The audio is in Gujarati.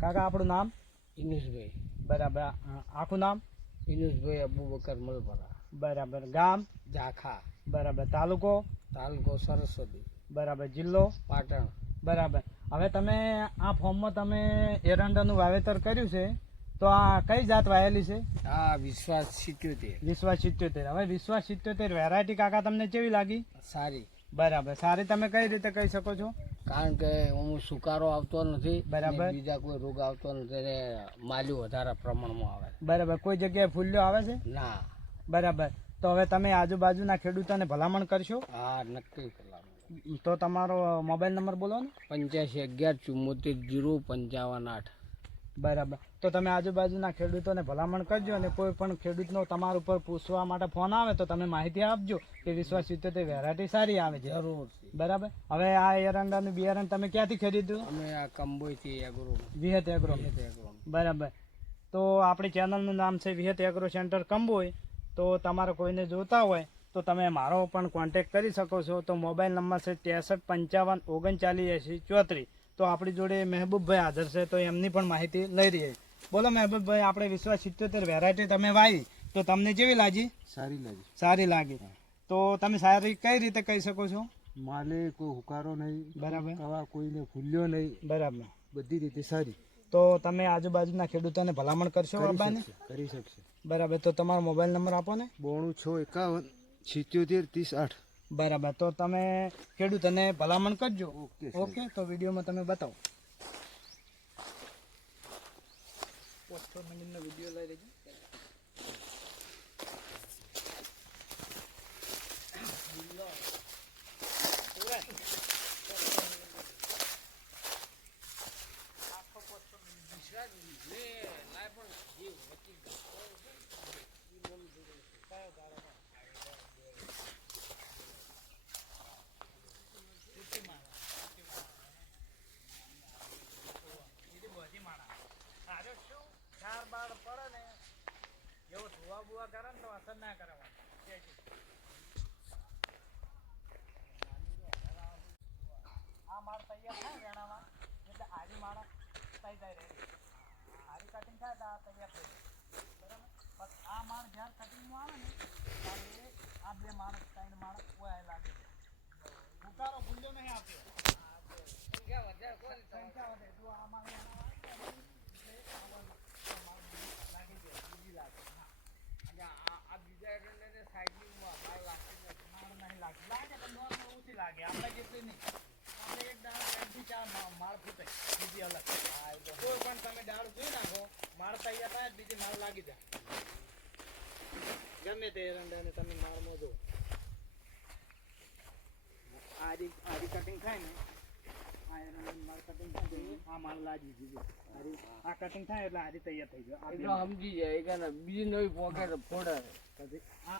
કાકા આપણું નામ? ઇનુસભાઈ. બરાબર. આખું નામ? ઇનુસભાઈ અબુબકર મળપરા. બરાબર. ગામ? ઝાખા. બરાબર. તાલુકો? તાલુકો સરસ્વતી. બરાબર. જિલ્લો? પાટણ. બરાબર. હવે તમે આ ફોર્મમાં તમે એરંડાનું વાવેતર કર્યું છે, તો આ કઈ જાત વાયેલી છે? આ વિશ્વાસ 77. વિશ્વાસ 77. હવે વિશ્વાસ 77 વેરાયટી કાકા તમને કેવી લાગી? સારી. બરાબર. સારી તમે કઈ રીતે કહી શકો છો? કારણ કે હું સુકારો આવતો નથી. બરાબર. ને બીજા કોઈ રોગ આવતો નથી ને માલ્યું વધારે પ્રમાણમાં આવે. બરાબર. કોઈ જગ્યાએ ફૂલ્યો આવે છે? ના. બરાબર. તો હવે તમે આજુબાજુના ખેડૂતોને ભલામણ કરશો? હા, નક્કી કલામ. તો તમારો મોબાઈલ નંબર બોલો ને. 85 11 74 055 8. બરાબર. તો તમે આજુબાજુના ખેડૂતોને ભલામણ કરજો, અને કોઈ પણ ખેડૂતનો તમારા ઉપર પૂછવા માટે ફોન આવે તો તમે માહિતી આપજો કે વિશ્વાસ 77 વેરાયટી સારી આવે છે. જરૂર છે. બરાબર. હવે આ એરંડાનું બિયારણ તમે ક્યાંથી ખરીદ્યું? અમે આ કંબોઈથી એગ્રો. વિહત એગ્રો. એગ્રો. બરાબર. તો આપણી ચેનલનું નામ છે વિહત એગ્રો સેન્ટર કંબોઈ. તો તમારે કોઈને જોતા હોય તો તમે મારો પણ કોન્ટેક કરી શકો છો. તો મોબાઈલ નંબર છે 63 55 39 80 34. તો આપણી જોડે મહેબૂબભાઈ હાજર છે, તો એમની પણ માહિતી લઈ રહીએ. બોલો મહેબૂબભાઈ, આપણે વિશ્વાસ 77 વેરાયટી તમે વાવી તો તમને કેવી લાગી? સારી લાગી. સારી લાગી. તો તમે સારી કઈ રીતે કહી શકો છો? માલે કોઈ હુકારો નહીં. બરાબર. કવા કોઈને ફૂલ્યો નહીં. બરાબર. બધી રીતે સારી. તો તમે આજુબાજુના ખેડૂતોને ભલામણ કરશો બાબાને? કરી શકશે. બરાબર. તો તમારો મોબાઈલ નંબર આપો ને. 96 51 77 30 8. બરાબર. તો તમે ખેડૂતોને ભલામણ કરજો. ઓકે. ઓકે. તો વિડીયોમાં તમે બતાવો. 5 મિનિટનો વિડીયો લઈ લેજો. આ માળ તૈયાર થાય વેણામાં એટલે આરી માળ થઈ જાય રેડી. આરી કટિંગ થાય તો આ તૈયાર થઈ જાય. બરાબર. પણ આ માળ જ્યારે કટિંગમાં આવે ને ત્યારે આ બે માળ 3 માળ ઓય લાગે છે. ઉકારો ભૂલ્યો નહીં આવતો. સંખ્યા વધે. જો આ માળ વેણામાં આવે ને એટલે આ માળ લાગી જાય. બીજી લાગે. અને આ બીજા એટલે સાઈડની માળ લાગતી નથી. માળ નહીં લાગતી. લાગે પણ નોર્મલ ઓછી લાગે. આપણે જેટલી નહીં. આપણે એક દાળ 3 થી 4 માળ ફૂટે બીજી અલગ. કોઈ પણ તમે દાળ જોઈ નાખો, માળ તૈયાર થાય બીજી માળ લાગી જાય. ગમે તે એરંડાને તમે માળમાં જો આરી કટિંગ થાય ને, આ એરંડાની માળ કટિંગ થાય આ માળ લાગી દીધી. આ કટિંગ થાય એટલે આરી તૈયાર થઈ ગયો. સમજી જાય કે બીજી નવી પોકેટ ફોડે. આ